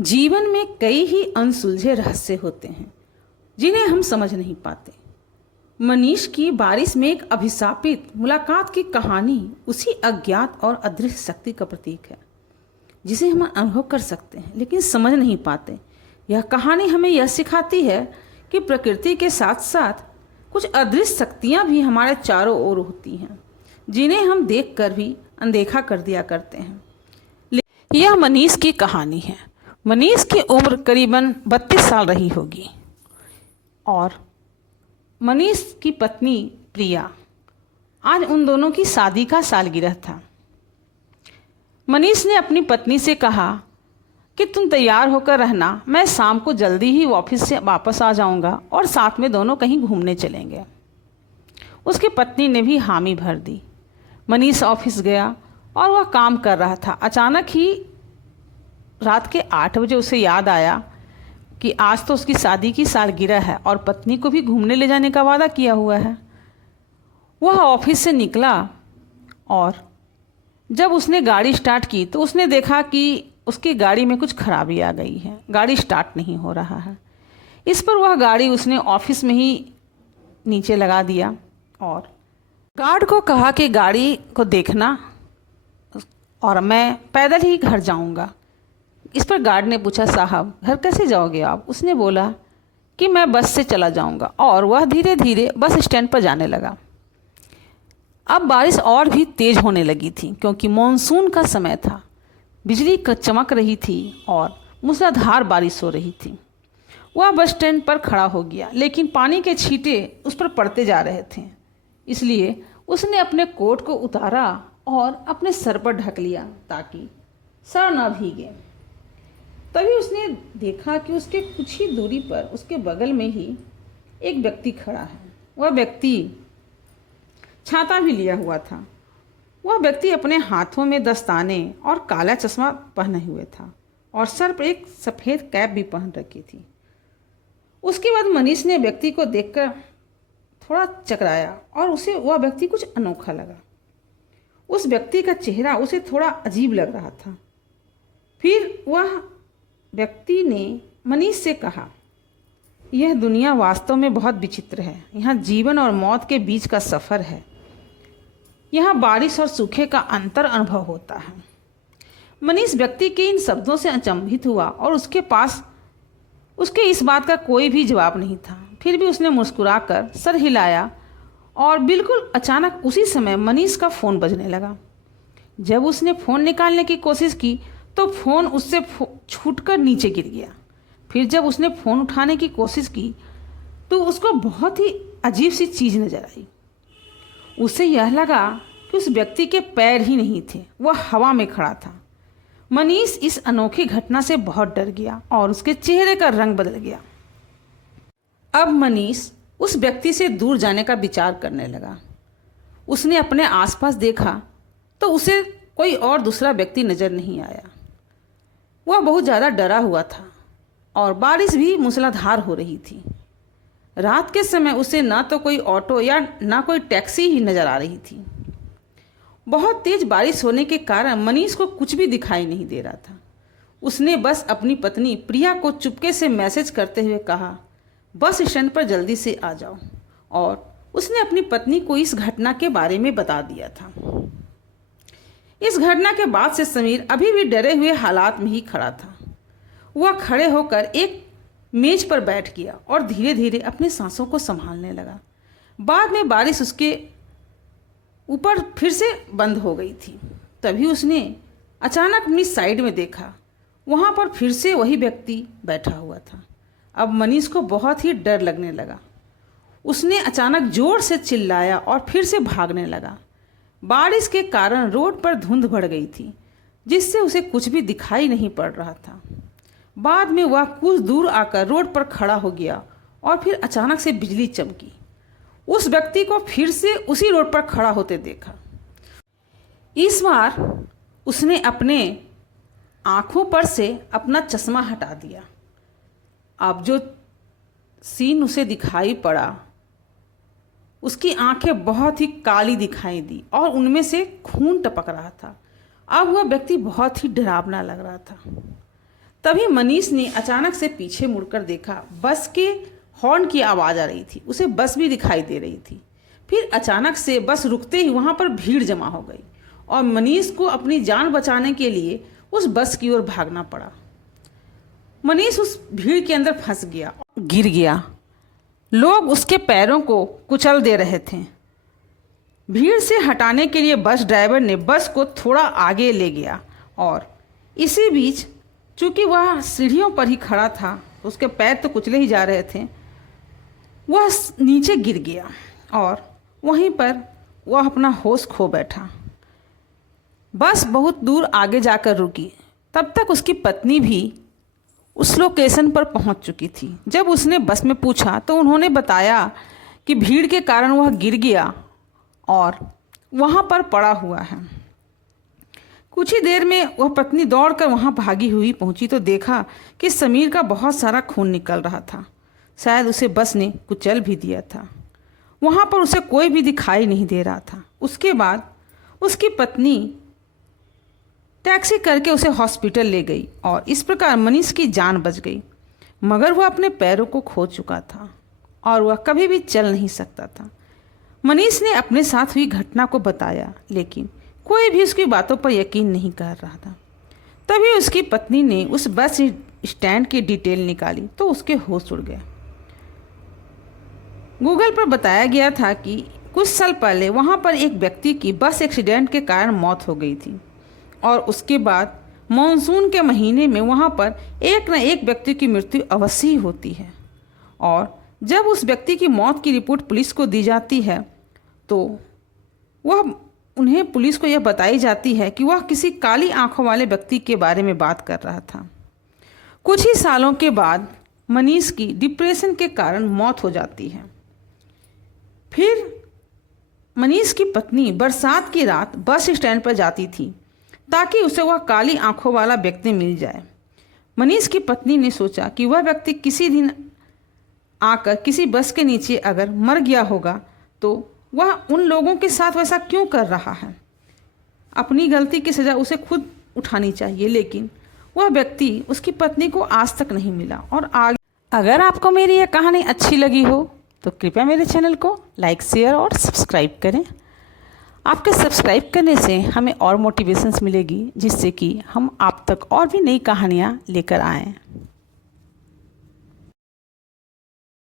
जीवन में कई ही अनसुलझे रहस्य होते हैं जिन्हें हम समझ नहीं पाते। मनीष की बारिश में एक अभिशापित मुलाकात की कहानी उसी अज्ञात और अदृश्य शक्ति का प्रतीक है जिसे हम अनुभव कर सकते हैं लेकिन समझ नहीं पाते। यह कहानी हमें यह सिखाती है कि प्रकृति के साथ साथ कुछ अदृश्य शक्तियाँ भी हमारे चारों ओर होती हैं जिन्हें हम देखकर भी अनदेखा कर दिया करते हैं। यह मनीष की कहानी है। मनीष की उम्र करीबन 32 साल रही होगी और मनीष की पत्नी प्रिया, आज उन दोनों की शादी का सालगिरह था। मनीष ने अपनी पत्नी से कहा कि तुम तैयार होकर रहना, मैं शाम को जल्दी ही ऑफिस से वापस आ जाऊंगा और साथ में दोनों कहीं घूमने चलेंगे। उसकी पत्नी ने भी हामी भर दी। मनीष ऑफिस गया और वह काम कर रहा था। अचानक ही रात के 8 बजे उसे याद आया कि आज तो उसकी शादी की सालगिरह है और पत्नी को भी घूमने ले जाने का वादा किया हुआ है। वह ऑफिस से निकला और जब उसने गाड़ी स्टार्ट की तो उसने देखा कि उसकी गाड़ी में कुछ खराबी आ गई है, गाड़ी स्टार्ट नहीं हो रहा है। इस पर वह गाड़ी उसने ऑफिस में ही नीचे लगा दिया और गार्ड को कहा कि गाड़ी को देखना और मैं पैदल ही घर जाऊंगा। इस पर गार्ड ने पूछा, साहब घर कैसे जाओगे आप? उसने बोला कि मैं बस से चला जाऊंगा और वह धीरे धीरे बस स्टैंड पर जाने लगा। अब बारिश और भी तेज़ होने लगी थी क्योंकि मॉनसून का समय था। बिजली चमक रही थी और मूसलाधार बारिश हो रही थी। वह बस स्टैंड पर खड़ा हो गया लेकिन पानी के छींटे उस पर पड़ते जा रहे थे, इसलिए उसने अपने कोट को उतारा और अपने सर पर ढक लिया ताकि सर ना भीगे। तभी उसने देखा कि उसके कुछ ही दूरी पर उसके बगल में ही एक व्यक्ति खड़ा है। वह व्यक्ति छाता भी लिया हुआ था। वह व्यक्ति अपने हाथों में दस्ताने और काला चश्मा पहने हुए था और सर पर एक सफ़ेद कैप भी पहन रखी थी। उसके बाद मनीष ने व्यक्ति को देखकर थोड़ा चकराया और उसे वह व्यक्ति कुछ अनोखा लगा। उस व्यक्ति का चेहरा उसे थोड़ा अजीब लग रहा था। फिर वह व्यक्ति ने मनीष से कहा, यह दुनिया वास्तव में बहुत विचित्र है। यहाँ जीवन और मौत के बीच का सफ़र है। यहाँ बारिश और सूखे का अंतर अनुभव होता है। मनीष व्यक्ति के इन शब्दों से अचंभित हुआ और उसके पास उसके इस बात का कोई भी जवाब नहीं था। फिर भी उसने मुस्कुराकर सर हिलाया और बिल्कुल अचानक उसी समय मनीष का फ़ोन बजने लगा। जब उसने फ़ोन निकालने की कोशिश की तो फ़ोन उससे छूटकर नीचे गिर गया। फिर जब उसने फ़ोन उठाने की कोशिश की तो उसको बहुत ही अजीब सी चीज़ नज़र आई। उसे यह लगा कि उस व्यक्ति के पैर ही नहीं थे, वह हवा में खड़ा था। मनीष इस अनोखी घटना से बहुत डर गया और उसके चेहरे का रंग बदल गया। अब मनीष उस व्यक्ति से दूर जाने का विचार करने लगा। उसने अपने आसपास देखा तो उसे कोई और दूसरा व्यक्ति नज़र नहीं आया। वह बहुत ज़्यादा डरा हुआ था और बारिश भी मूसलाधार हो रही थी। रात के समय उसे ना तो कोई ऑटो या ना कोई टैक्सी ही नज़र आ रही थी। बहुत तेज़ बारिश होने के कारण मनीष को कुछ भी दिखाई नहीं दे रहा था। उसने बस अपनी पत्नी प्रिया को चुपके से मैसेज करते हुए कहा, बस स्टैंड पर जल्दी से आ जाओ, और उसने अपनी पत्नी को इस घटना के बारे में बता दिया था। इस घटना के बाद से समीर अभी भी डरे हुए हालात में ही खड़ा था। वह खड़े होकर एक मेज पर बैठ गया और धीरे धीरे अपनी सांसों को संभालने लगा। बाद में बारिश उसके ऊपर फिर से बंद हो गई थी। तभी उसने अचानक अपनी साइड में देखा, वहाँ पर फिर से वही व्यक्ति बैठा हुआ था। अब मनीष को बहुत ही डर लगने लगा। उसने अचानक जोर से चिल्लाया और फिर से भागने लगा। बारिश के कारण रोड पर धुंध बढ़ गई थी जिससे उसे कुछ भी दिखाई नहीं पड़ रहा था। बाद में वह कुछ दूर आकर रोड पर खड़ा हो गया और फिर अचानक से बिजली चमकी। उस व्यक्ति को फिर से उसी रोड पर खड़ा होते देखा। इस बार उसने अपने आँखों पर से अपना चश्मा हटा दिया। अब जो सीन उसे दिखाई पड़ा, उसकी आंखें बहुत ही काली दिखाई दी और उनमें से खून टपक रहा था। अब वह व्यक्ति बहुत ही डरावना लग रहा था। तभी मनीष ने अचानक से पीछे मुड़कर देखा। बस के हॉर्न की आवाज़ आ रही थी। उसे बस भी दिखाई दे रही थी। फिर अचानक से बस रुकते ही वहाँ पर भीड़ जमा हो गई और मनीष को अपनी जान बचाने के लिए उस बस की ओर भागना पड़ा। मनीष उस भीड़ के अंदर फंस गया, गिर गया। लोग उसके पैरों को कुचल दे रहे थे। भीड़ से हटाने के लिए बस ड्राइवर ने बस को थोड़ा आगे ले गया और इसी बीच चूंकि वह सीढ़ियों पर ही खड़ा था, उसके पैर तो कुचले ही जा रहे थे, वह नीचे गिर गया और वहीं पर वह अपना होश खो बैठा। बस बहुत दूर आगे जाकर रुकी। तब तक उसकी पत्नी भी उस लोकेशन पर पहुंच चुकी थी। जब उसने बस में पूछा तो उन्होंने बताया कि भीड़ के कारण वह गिर गया और वहाँ पर पड़ा हुआ है। कुछ ही देर में वह पत्नी दौड़कर वहाँ भागी हुई पहुँची तो देखा कि समीर का बहुत सारा खून निकल रहा था। शायद उसे बस ने कुचल भी दिया था। वहाँ पर उसे कोई भी दिखाई नहीं दे रहा था। उसके बाद उसकी पत्नी टैक्सी करके उसे हॉस्पिटल ले गई और इस प्रकार मनीष की जान बच गई। मगर वह अपने पैरों को खो चुका था और वह कभी भी चल नहीं सकता था। मनीष ने अपने साथ हुई घटना को बताया, लेकिन कोई भी उसकी बातों पर यकीन नहीं कर रहा था। तभी उसकी पत्नी ने उस बस स्टैंड की डिटेल निकाली तो उसके होश उड़ गए। गूगल पर बताया गया था कि कुछ साल पहले वहाँ पर एक व्यक्ति की बस एक्सीडेंट के कारण मौत हो गई थी और उसके बाद मानसून के महीने में वहाँ पर एक न एक व्यक्ति की मृत्यु अवश्य ही होती है। और जब उस व्यक्ति की मौत की रिपोर्ट पुलिस को दी जाती है तो उन्हें पुलिस को यह बताई जाती है कि वह किसी काली आंखों वाले व्यक्ति के बारे में बात कर रहा था। कुछ ही सालों के बाद मनीष की डिप्रेशन के कारण मौत हो जाती है। फिर मनीष की पत्नी बरसात की रात बस स्टैंड पर जाती थी ताकि उसे वह काली आंखों वाला व्यक्ति मिल जाए। मनीष की पत्नी ने सोचा कि वह व्यक्ति किसी दिन आकर किसी बस के नीचे अगर मर गया होगा तो वह उन लोगों के साथ वैसा क्यों कर रहा है। अपनी गलती की सज़ा उसे खुद उठानी चाहिए। लेकिन वह व्यक्ति उसकी पत्नी को आज तक नहीं मिला और आगे। अगर आपको मेरी यह कहानी अच्छी लगी हो तो कृपया मेरे चैनल को लाइक, शेयर और सब्सक्राइब करें। आपके सब्सक्राइब करने से हमें और मोटिवेशंस मिलेगी जिससे कि हम आप तक और भी नई कहानियाँ लेकर आएँ।